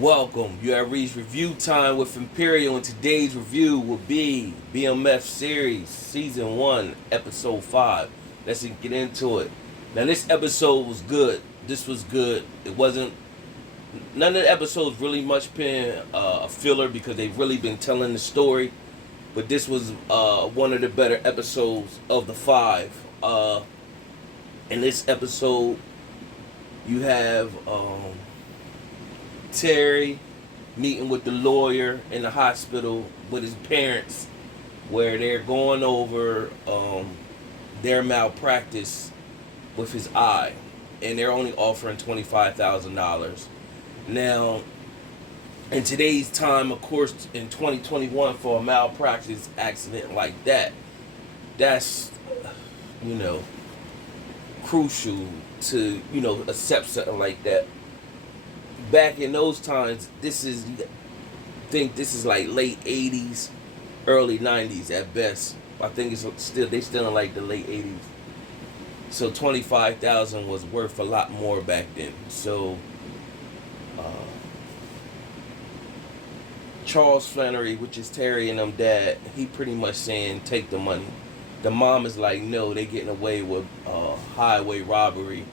Welcome. You have reached review time with Imperial, and today's review will be BMF series season 1 episode 5. Let's get into it. Now this episode was good. This was good. It wasn't none of the episodes really much been a filler because they've really been telling the story. But this was one of the better episodes of the 5. In this episode, you have Terry meeting with the lawyer in the hospital with his parents, where they're going over their malpractice with his eye, and they're only offering $25,000. Now, in today's time, of course, in 2021, for a malpractice accident like that, that's crucial to accept something like that. Back in those times, this is like late 80s, early 90s at best. I think they still in like the late 80s. So 25,000 was worth a lot more back then. So Charles Flannery, which is Terry and them dad, he pretty much saying take the money. The mom is like, no, they getting away with highway robbery.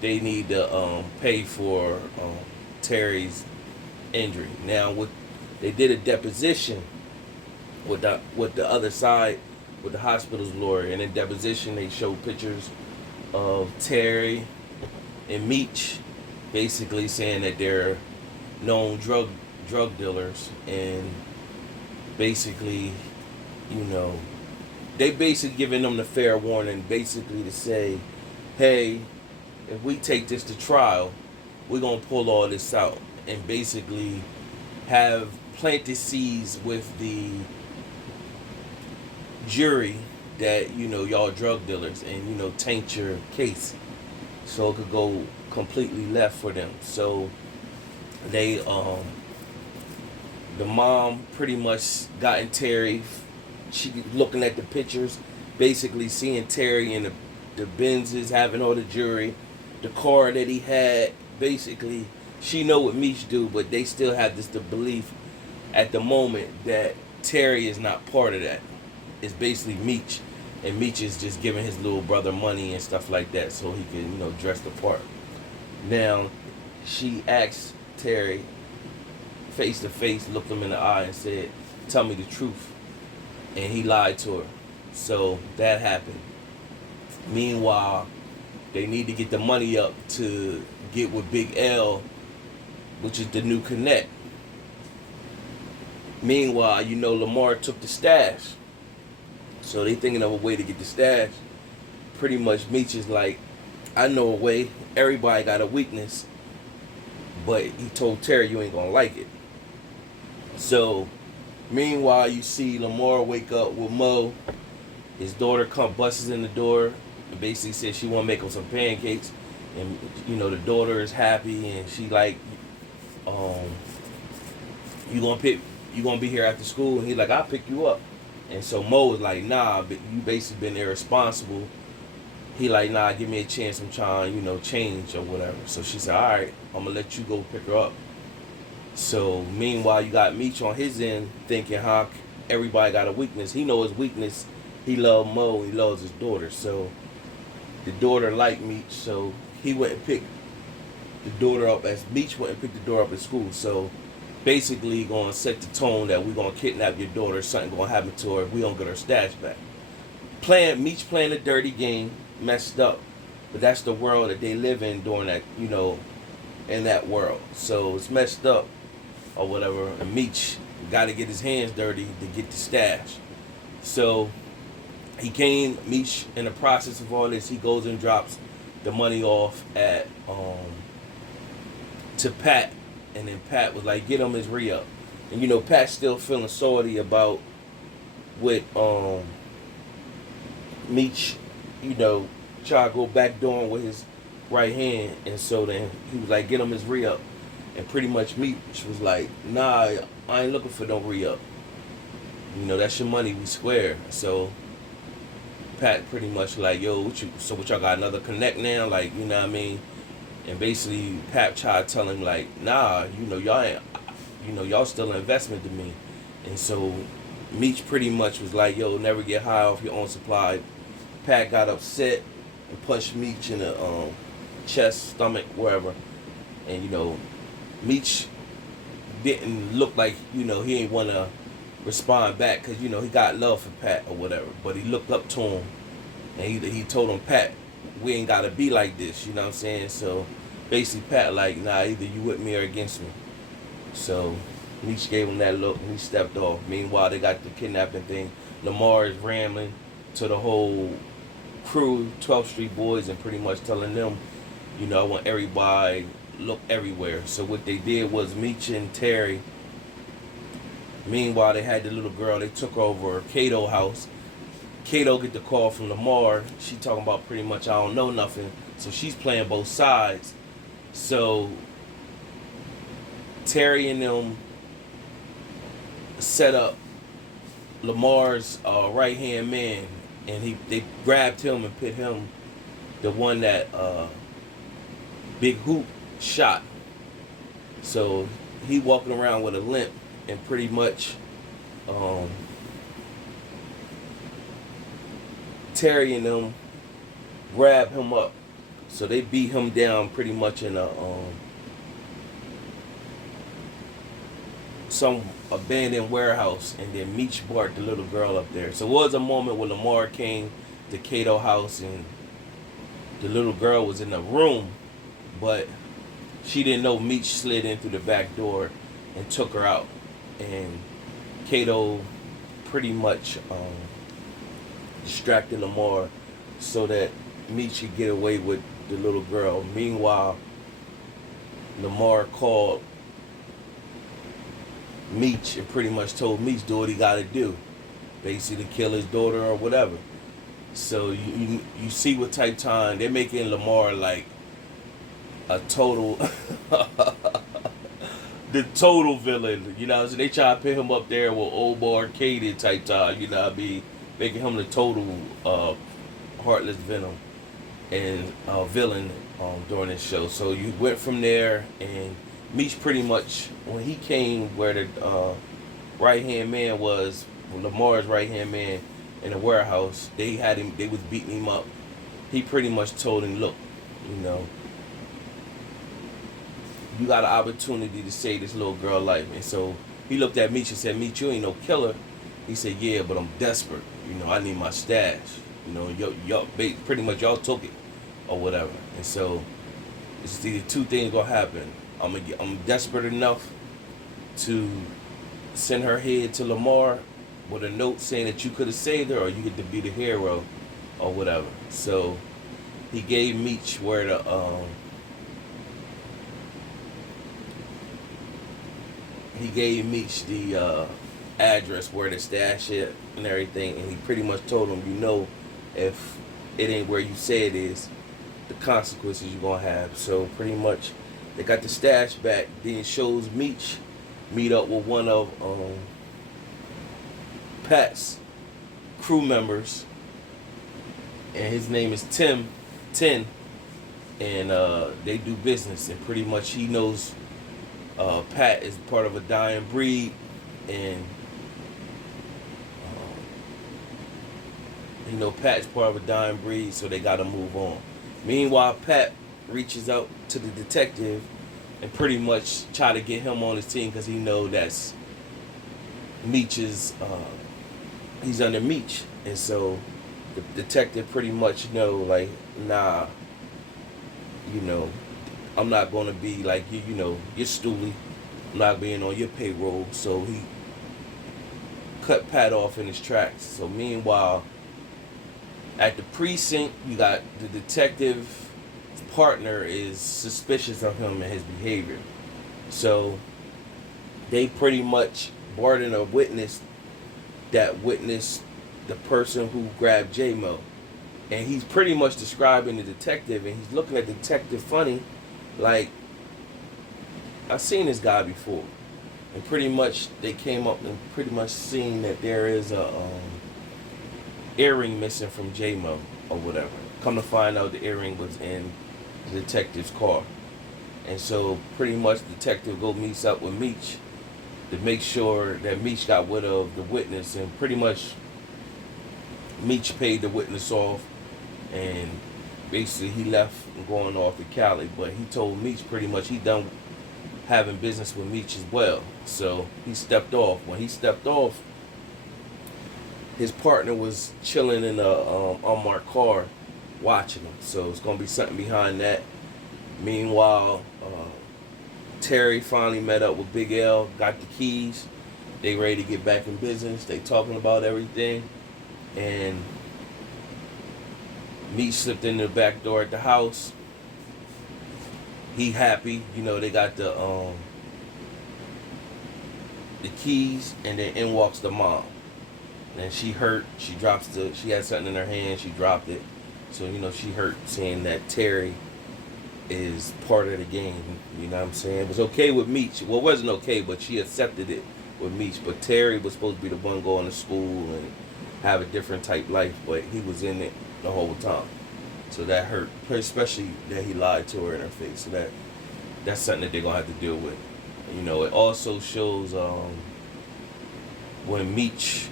They need to pay for Terry's injury. Now, they did a deposition with the other side, with the hospital's lawyer, and in deposition they showed pictures of Terry and Meech, basically saying that they're known drug dealers, and basically, they basically giving them the fair warning, basically to say, hey, if we take this to trial, we're going to pull all this out, and basically have planted seeds with the jury that, y'all drug dealers, and, taint your case so it could go completely left for them. So they, the mom pretty much gotten Terry. She looking at the pictures, basically seeing Terry in the Benzes, having all the jewelry, the car that he had. Basically, she know what Meech do, but they still have the belief at the moment that Terry is not part of that. It's basically Meech, and Meech is just giving his little brother money and stuff like that so he can, dress the part. Now, she asked Terry face to face, looked him in the eye and said, tell me the truth. And he lied to her. So that happened. Meanwhile, they need to get the money up to get with Big L, which is the new connect. Meanwhile, Lamar took the stash. So they thinking of a way to get the stash. Pretty much Meech is like, I know a way. Everybody got a weakness. But he told Terry, you ain't gonna like it. So meanwhile, you see Lamar wake up with Mo. His daughter busts in the door and basically says she want to make him some pancakes. And, the daughter is happy, and she like, you gonna be here after school? And he's like, I'll pick you up. And so Mo is like, nah, but you basically been irresponsible. He like, nah, give me a chance. I'm trying, change or whatever. So she said, all right, I'm gonna let you go pick her up. So meanwhile, you got Meech on his end thinking, everybody got a weakness. He know his weakness. He love Mo. He loves his daughter. So the daughter liked Meech. So he went and picked the daughter up as Meech went and picked the daughter up at school. So basically, going to set the tone that we're gonna kidnap your daughter. Something gonna happen to her if we don't get her stash back. Meech playing a dirty game, messed up. But that's the world that they live in during that, in that world. So it's messed up or whatever. And Meech got to get his hands dirty to get the stash. So Meech, in the process of all this, he goes and drops the money off at to Pat, and then Pat was like, get him his re-up. And Pat's still feeling salty about with Meech, try to go back doing with his right hand, and so then he was like, get him his re-up. And pretty much Meech was like, nah, I ain't looking for no re-up. That's your money, we square. So Pat pretty much like, yo, what y'all got another connect now? Like, you know what I mean? And basically, Pat tried to tell him like, nah, y'all ain't, y'all still an investment to me. And so Meech pretty much was like, yo, never get high off your own supply. Pat got upset and punched Meech in the chest, stomach, wherever. And Meech didn't look like he ain't want to respond back because he got love for Pat or whatever. But he looked up to him and he told him, Pat, we ain't gotta be like this. You know what I'm saying? So basically, Pat like, nah, either you with me or against me. So Meech gave him that look and he stepped off. Meanwhile, they got the kidnapping thing. Lamar is rambling to the whole crew, 12th Street boys, and pretty much telling them, I want everybody look everywhere. So what they did was Meech and Terry. Meanwhile, they had the little girl. They took over Kato house. Kato get the call from Lamar. She talking about pretty much I don't know nothing. So she's playing both sides. So Terry and them set up Lamar's right hand man, and they grabbed him and put him, the one that Big Hoop shot. So he walking around with a limp, and pretty much Terry and them grab him up. So they beat him down pretty much in a some abandoned warehouse, and then Meech brought the little girl up there. So it was a moment when Lamar came to Kato house and the little girl was in the room, but she didn't know Meech slid in through the back door and took her out. And Kato pretty much distracted Lamar so that Meech could get away with the little girl. Meanwhile, Lamar called Meech and pretty much told Meech do what he got to do, basically kill his daughter or whatever. So you see what type time they're making Lamar like a total the total villain, so they try to put him up there with old boy Arcadian type time, making him the total heartless Venom and villain during this show. So you went from there, and Meech pretty much, when he came where the right hand man was, Lamar's right hand man in the warehouse, they was beating him up. He pretty much told him, look, you got an opportunity to save this little girl's life. And so he looked at Meech and said, Meech, you ain't no killer. He said, yeah, but I'm desperate. I need my stash. Y'all pretty much y'all took it or whatever. And so it's either two things gonna happen. I'm desperate enough to send her head to Lamar with a note saying that you could have saved her, or you get to be the hero or whatever. So he gave Meech where the he gave Meech the address where the stash is and everything, and he pretty much told him, if it ain't where you say it is, the consequences you're gonna have. So pretty much they got the stash back. Then it shows Meech meet up with one of Pat's crew members, and his name is Ten, and they do business, and pretty much he knows Pat is part of a dying breed, and Pat's part of a dying breed, so they gotta move on. Meanwhile, Pat reaches out to the detective and pretty much try to get him on his team because he know that's Meech's, he's under Meech. And so the detective pretty much know, like, nah, I'm not going to be like you, you're stooly. I'm not being on your payroll. So he cut Pat off in his tracks. So meanwhile, at the precinct, you got the detective partner is suspicious of him and his behavior. So they pretty much brought in a witness that witnessed the person who grabbed J-Mo. And he's pretty much describing the detective, and he's looking at the detective funny, like, I've seen this guy before. And pretty much they came up and pretty much seen that there is a earring missing from J-Mo or whatever. Come to find out the earring was in the detective's car. And so pretty much the detective go meets up with Meech to make sure that Meech got rid of the witness, and pretty much Meech paid the witness off, and basically he left and going off to Cali. But he told Meech pretty much he done having business with Meech as well. So he stepped off. When he stepped off, his partner was chilling in a unmarked car watching him. So it's gonna be something behind that. Meanwhile, Terry finally met up with Big L, got the keys. They ready to get back in business. They talking about everything. And Meech slipped in the back door at the house. He happy, you know, they got the keys, and then in walks the mom. And she hurt, she had something in her hand, she dropped it. So, you know, she hurt seeing that Terry is part of the game, you know what I'm saying? It was okay with Meech. Well, it wasn't okay, but she accepted it with Meech. But Terry was supposed to be the one going to school and have a different type life, but he was in it the whole time. So that hurt, especially that he lied to her in her face. So that's something that they're gonna have to deal with. You know, it also shows when Meech,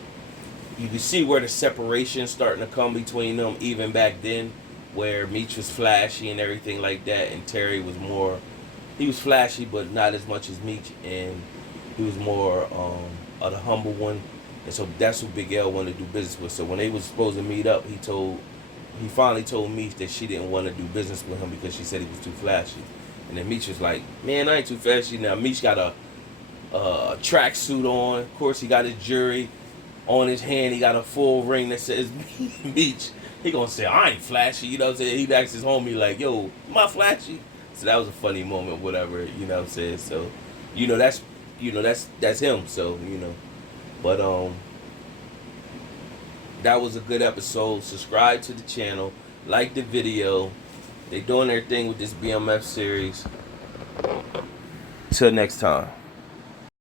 you can see where the separation starting to come between them, even back then, where Meech was flashy and everything like that, and Terry was more, he was flashy but not as much as Meech, and he was more of the humble one. And so that's who Big L wanted to do business with. So when they was supposed to meet up, he finally told Meech that she didn't want to do business with him because she said he was too flashy. And then Meech was like, man, I ain't too flashy. Now Meech got a tracksuit on. Of course, he got his jewelry on his hand. He got a full ring that says Meech. He gonna say, I ain't flashy. You know what I'm saying? He asked his homie like, yo, am I flashy? So that was a funny moment, whatever. You know what I'm saying? So, that's him. So, But that was a good episode. Subscribe to the channel, like the video. They doing their thing with this BMF series. Till next time.